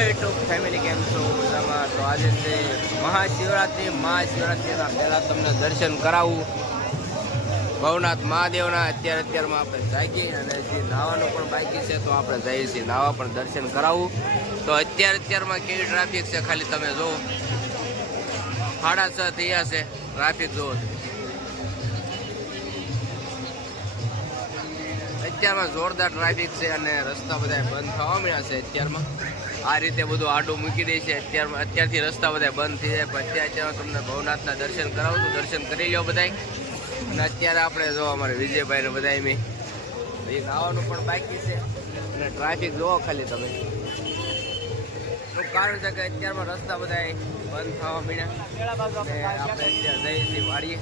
YouTube family કેમ છો મજામાં. તો આજે છે મહાશિવરાત્રિ. મહાશિવરાત્રિના પહેલાં તમને દર્શન કરાવું. ભવનાથ મહાદેવના અત્યારે અત્યારમાં આપણે જાગી અને જે નાવાનું પણ બાકી છે તો આપણે જઈએ છીએ નાવા પણ દર્શન કરાવું. તો અત્યારે અત્યારમાં કેવી ટ્રાફિક છે ખાલી તમે જુઓ. સાડા છ થયા છે. ટ્રાફિક જુઓ. અત્યારમાં જોરદાર ટ્રાફિક છે અને રસ્તા બધા બંધ થવા મળ્યા છે અત્યારમાં. આ રીતે બધું આડું મૂકી દે છે. અત્યારમાં અત્યારથી રસ્તા બધા બંધ થઈ જાય. પણ અત્યારે તમને ભવનાથના દર્શન કરાવું છું. દર્શન કરી લો બધાય. અને અત્યારે આપણે જો અમારે વિજયભાઈ ને બધા એમ એક આવવાનું પણ બાકી છે. અને ટ્રાફિક જોવો ખાલી તમે. કારણ છે કે અત્યારમાં રસ્તા બધા બંધ થવા મળ્યા આપણે અત્યારે જઈએ છીએ વાડીએ.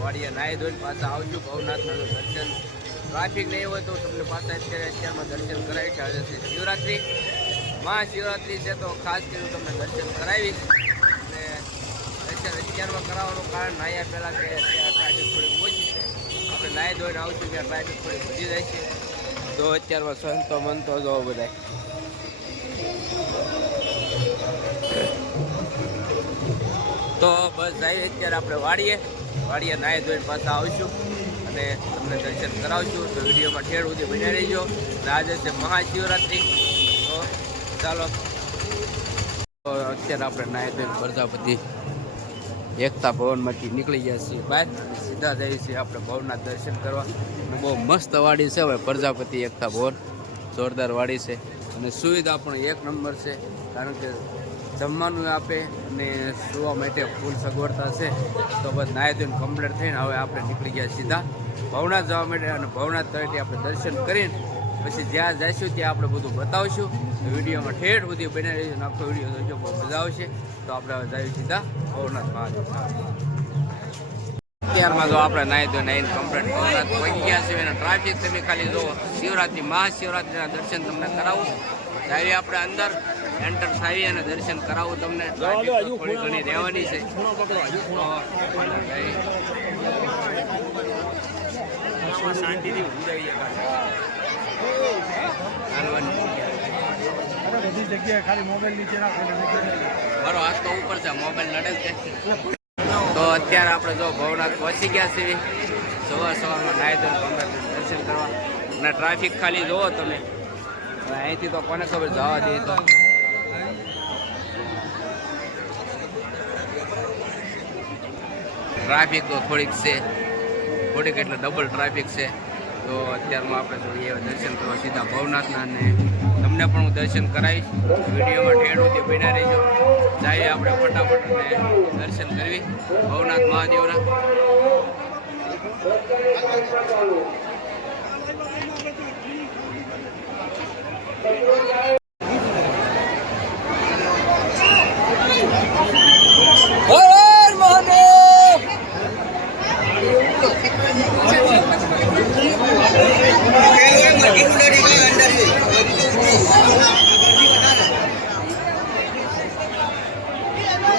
વાડીએ નાહી ધોઈને પાછા આવશું ભવનાથના દર્શન. ટ્રાફિક નહીં હોય તો તમને પાછા અત્યારે અત્યારમાં દર્શન કરાવી છે. આજે શિવરાત્રિ. મહાશિવરાત્રિ છે તો ખાસ કરીને તમને દર્શન કરાવીશ. અને દર્શન અત્યારમાં કરાવવાનું કારણ નાહ્યા પહેલાં કે અત્યારે ટ્રાફિક થોડી ઓછી છે. આપણે નાહી ધોઈને આવશું ત્યાં ટ્રાફિક થોડી વધી જાય છે. તો અત્યારમાં સંતો મનતો જોવો બધા તો બસ જાય અત્યારે આપણે વાડીએ. વાડીએ નાહી ધોઈને પાછા આવીશું અને તમને દર્શન કરાવશું. તો વિડીયોમાં ઠેર સુધી બન્યા રહીજો. આજે છે મહાશિવરાત્રિ. ચાલો. અત્યારે આપણે નાહી ધોઈને પ્રજાપતિ એકતા ભવનમાંથી નીકળી ગયા છીએ અને સીધા જઈએ છીએ આપણે ભવનના દર્શન કરવા. બહુ મસ્ત વાડી છે હવે પ્રજાપતિ એકતા ભવન. જોરદાર વાડી છે. અને સુવિધા પણ એક નંબર છે, કારણ કે જમવાનું આપે અને સુવા માટે ફૂલ સગવડતા છે. તો બસ નાહી ધોઈને કમ્પ્લીટ થઈને હવે આપણે નીકળી ગયા સીધા. ભવનાથ જવા માટે અને ભવનાથ તળેટી આપણે દર્શન કરીને પછી જ્યાં જઈશું ત્યાં આપણે બધું બતાવશું. વિડીયોમાં ઠેઠ સુધી બની રહીશું આખો વીડિયો જોજો બહુ મજા આવશે, તો આપણે જઈએ સીધા ભવનાથ મહાદેવ અત્યારમાં જો આપણે નાહી ધોઈને નાહીને કમ્પ્લેટ ભવનાથ પહોંચી ગયા ટ્રાફિક તમે ખાલી જુઓ, શિવરાત્રિ, મહાશિવરાત્રિના દર્શન તમને કરાવું. જાવી આપણે અંદર એન્ટર થાવી અને દર્શન કરાવું તમને. થોડી ઘણી રહેવાની છે. શાંતિથી. બધી જગ્યાએ તો ઉપર છે, મોબાઈલ નડે તો અત્યારે આપણે જો ભવનાથ પહોંચી ગયા છીએ. સવાર સવારમાં નાહી ભવનાથ દર્શન કરવા. અને ટ્રાફિક ખાલી જોવો તમે. હવે અહીંથી તો કોને ખબર, જવા દે તો. ટ્રાફિક તો થોડીક છે. થોડીક એટલે ડબલ ટ્રાફિક છે. તો અત્યારમાં આપણે જોઈએ દર્શન કરવા સીધા ભવનાથના અને તમને પણ હું દર્શન કરાવીશ. વિડીયોમાં ઠેડુંથી બન્યા રહીજો. જઈએ આપણે ફટાફટ દર્શન કરવી. ભવનાથ મહાદેવના. જો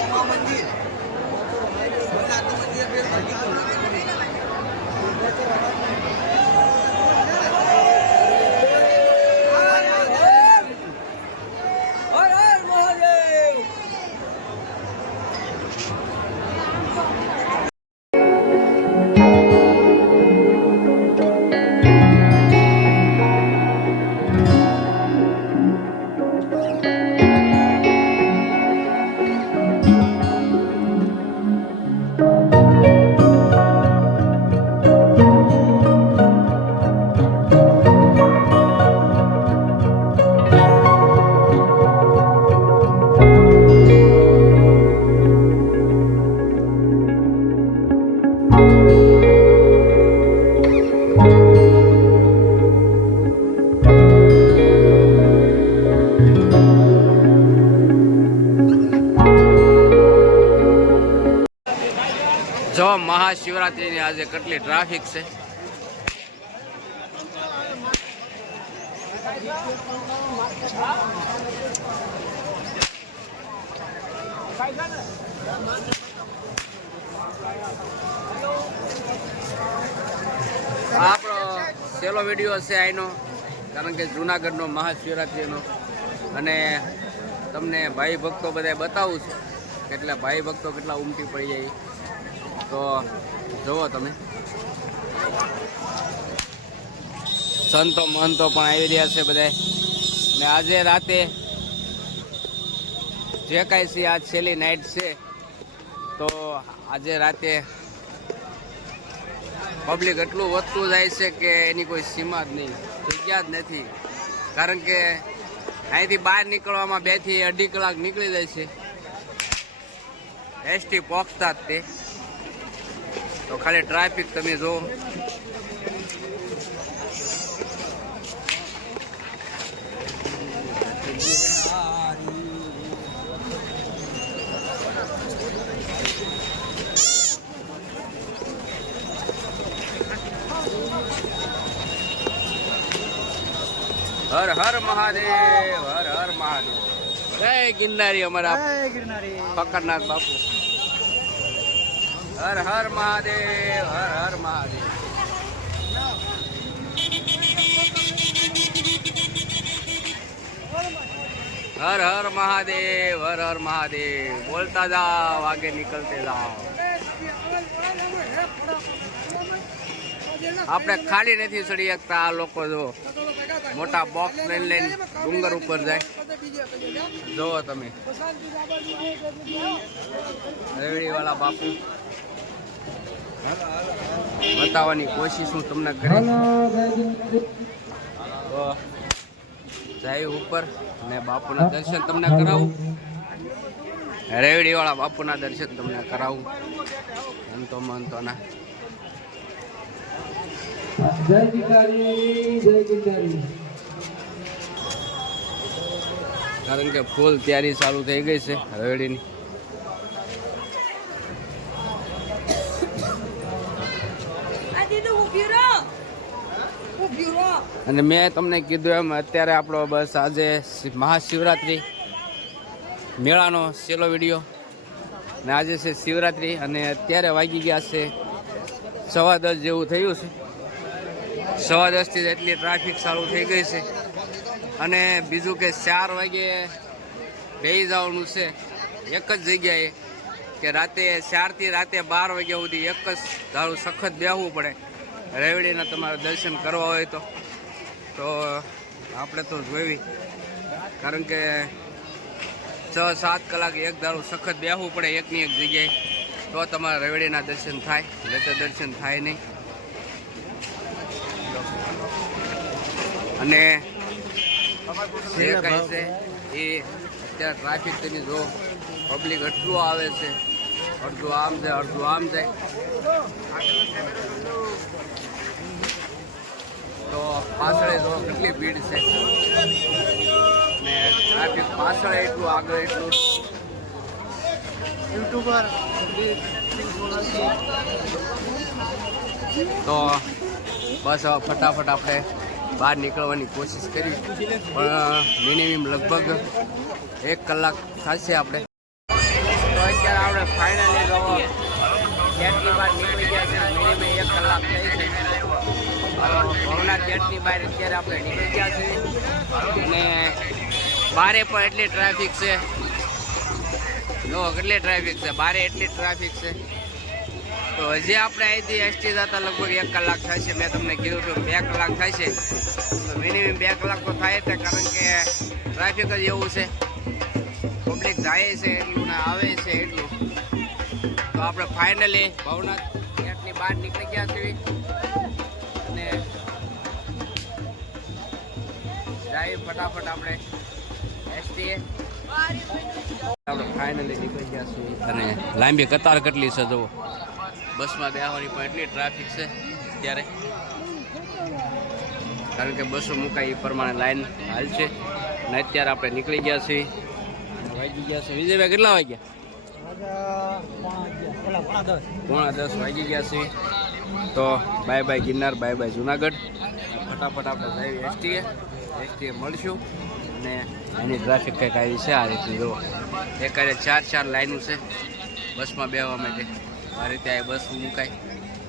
મહાશિવરાત્રિની આજે કેટલી ટ્રાફિક છે? આપણો છેલ્લો વીડિયો છે આનો કારણ કે જુનાગઢનો મહાશિવરાત્રિનો. અને તમને ભાઈ ભક્તો બધા બતાવું છું, કેટલા ભાઈ ભક્તો કેટલા ઉમટી પડી જાય. તો જુઓ તમે. સંતો મહંતો પણ આવી રહ્યા છે બધા ને આજે રાતે જે કાંઈ છે આ છેલ્લી નાઇટ છે, તો આજે રાતે પબ્લિક એટલું વધતું જાય છે કે એની કોઈ સીમા જ નહીં, જગ્યા જ નથી. કારણ કે અહીંથી બહાર નીકળવામાં બેથી અઢી કલાક નીકળી જાય છે. એસટી પહોંચતા જ તે. તો ખાલી ટ્રાફિક તમે જુઓ હર હર મહાદેવ હર હર મહાદેવ. જય ગિરનારી અમારા જય ગિરનારી. પકડનાથ બાપુ. હર હર મહાદેવ, હર હર મહાદેવ. હર હર મહાદેવ, હર હર મહાદેવ. બોલતા જાઓ, આગે નીકળતે જાઓ. આપણે ખાલી નથી ચડી શકતા આ લોકો જો. મોટા બોક્સ લઈને લઈને ડુંગર ઉપર જાય. જોવો તમે. રેવડી વાળા બાપુ. બતાવવાની કોશિશ હું તમને કરી જાય ઉપર ને બાપુના દર્શન તમને કરાવું. રેવડી વાળા બાપુના દર્શન તમને કરાવું. અંતો મંતોના જય કારણ કે ફૂલ તૈયારી ચાલુ થઈ ગઈ છે રેવડીની. અને મેં તમને કીધું એમ, અત્યારે આપણો બસ આજે મહાશિવરાત્રિ મેળાનો છેલ્લો વીડિયો. ને આજે છે શિવરાત્રિ અને અત્યારે વાગી ગયા છે સવા દસ જેવું થયું છે. સવા દસથી એટલી ટ્રાફિક ચાલુ થઈ ગઈ છે. અને બીજું કે ચાર વાગે બેસી જવાનું છે. એક જ જગ્યાએ કે રાતે, ચારથી રાતે બાર વાગ્યા સુધી એક જ ધારું સખત બેહવું પડે. રેવડીના તમારે દર્શન કરવા હોય તો તો આપણે તો જોઈવી. કારણ કે છ સાત કલાક એક ધારું સખત બેહવું પડે એકની એક જગ્યાએ તો તમારા રેવડીના દર્શન થાય. એટલે દર્શન થાય નહીં. અને જે કહે છે એ અત્યારે ટ્રાફિક તમે જો પબ્લિક એટલું આવે છે અડધું આમ જાય અડધું આમ જાય. તો પાછળ જો કેટલી ભીડ છે. ને ટ્રાફિક પાછળ એટલું આગળ એટલું. યુટ્યુબર તો બસ ફટાફટ આપણે બહાર નીકળવાની કોશિશ કરી. પણ મિનિમમ લગભગ એક કલાક થશે આપણે. તો અત્યારે આપણે ફાઇનલી જો ગેટની બહાર નીકળી ગયા છે મિનિમમ એક કલાક થઈ ભવનાથ ગેટની બહાર અત્યારે આપણે નીકળી ગયા છીએ. અને બારે પણ એટલી ટ્રાફિક છે. જો, કેટલી ટ્રાફિક છે? બારે એટલી ટ્રાફિક છે. તો હજી આપણે અહીંથી એસટી જતા લગભગ એક કલાક થશે મેં તમને કીધું હતું બે કલાક થશે તો મિનિમમ બે કલાક તો થાય છે, કારણ કે ટ્રાફિક જ એવું છે. પબ્લિક જાય છે એટલું ને આવે છે એટલું. તો આપણે ફાઇનલી ભવનાથ ગેટની બહાર નીકળી ગયા છીએ. જાય ફટાફટ આપણે ફાઇનલી નીકળી ગયા છીએ. અને લાંબી કતાર કેટલી છે, જુઓ. બસમાં બેહવાની પણ એટલી ટ્રાફિક છે ત્યારે કારણ કે બસો મુકાય એ પ્રમાણે લાઈન હાલ છે. અને અત્યારે આપણે નીકળી ગયા છીએ. વાગી ગયા છે. વિજયભાઈ, કેટલા વાગ્યા? પોણા દસ વાગી ગયા છે તો bye bye Girnar bye bye Junagadh. ફટાફટ આપણે જઈએ એસટીએ એસટીએ મળશું. અને એની ટ્રાફિક કંઈક આવી છે, આ રીતની જુઓ. એકારે ચાર ચાર લાઈનો છે બસમાં બેસવા માટે. આ રીતે આ બસ મુકાય.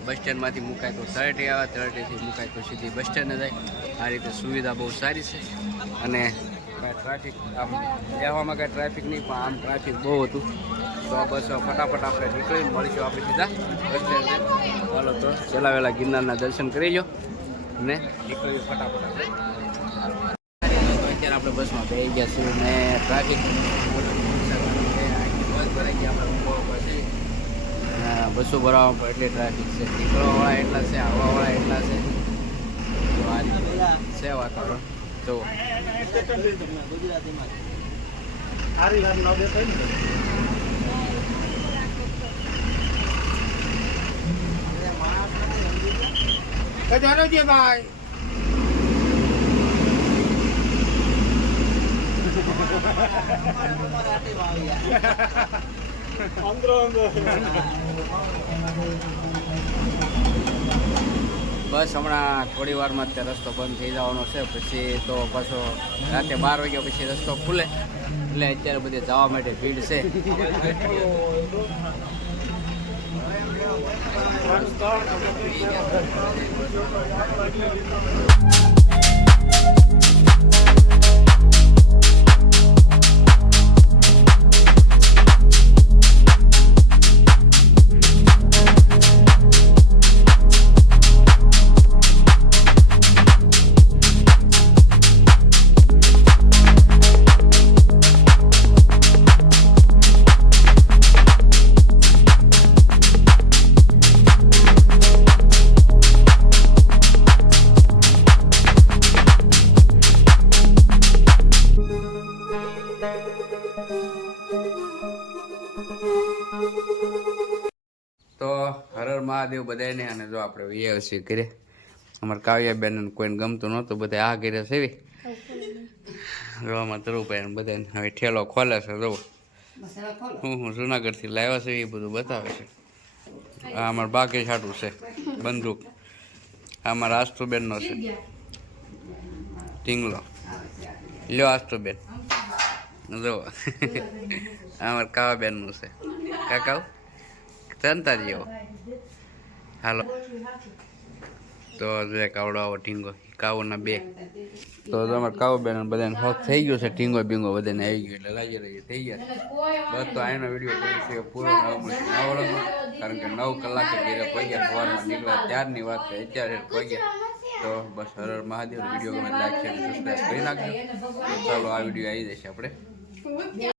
બસ સ્ટેન્ડમાંથી મુકાય તો તળેટી આવે તળેટીથી મુકાય તો સીધી બસ સ્ટેન્ડ જાય. આ રીતે સુવિધા બહુ સારી છે. અને ટ્રાફિક આમ કહેવામાં કાંઈ ટ્રાફિક નહીં, પણ આમ ટ્રાફિક બહુ હતું. તો બસ ફટાફટ આપણે નીકળીને મળીશું આપણે સીધા બસ સ્ટેન્ડ. ચાલો તો, પહેલાં વહેલા ગિરનારના દર્શન કરી લો ને નીકળ્યું ફટાફટ આપણે. આપણે બસમાં બેસી ગયા છીએ ને ટ્રાફિક બસ ભરાઈ ગયા આપણે ઊભો ઊભા છીએ. બસો ભરાવા પણ એટલી ટ્રાફિક છે. નીકળવાવાળા એટલા છે આવવાવાળા એટલા છે. તો આ છે વાતાવરણ. જો. સારી વાત ન ભાઈ અંદરો અંદરો બસ હમણાં થોડી વારમાં તે રસ્તો બંધ થઈ જવાનો છે. પછી તો પાછો રાતે બાર વાગ્યા પછી રસ્તો ખુલે. એટલે અત્યારે બધે જવા માટે ભીડ છે. તો મહાદેવ બધાને અને જો આપણે વ્યવસ્થિત કરીએ અમારે કાવ્યાબેન કોઈને ગમતું નહોતું બધા આ કર્યા છે જોવામાં ધ્રુવભાઈ બધાને હવે ઠેલો ખોલે છે, જો. હું હું જુનાગઢથી લાવ્યા છે, એ બધું બતાવે છે. આ અમારે બાકી છાટું છે, બંદૂક. આ અમારા આસ્તુબેનનો છે. ટીંગલો લ્યો આસ્તુબેન. જો. અમારે કાવાબેનનું છે. કાકાઓ તનતા જેવો હાલો. તો જે કાવડો આવો ઢીંગો કાવોના બે. તો તમારે કાવો બેન બધાને હોક થઈ ગયો છે, ઢીંગો બીંગો બધાને આવી ગયો એટલે લાગી રહી થઈ ગયા બસ તો આનો વીડિયો કરી છે, પૂરો નવ મળશે નવડો કારણ કે નવ કલાકે ઘરે પગ્યા સવારમાં નીકળ્યા, ત્યારની વાત છે, અત્યારે પગ્યા તો બસ હર હર મહાદેવ વીડિયો ગમે લાઈક શેર સબસ્ક્રાઈબ કરી નાખજો. ચાલો, આ વીડિયો આવી જશે આપણે.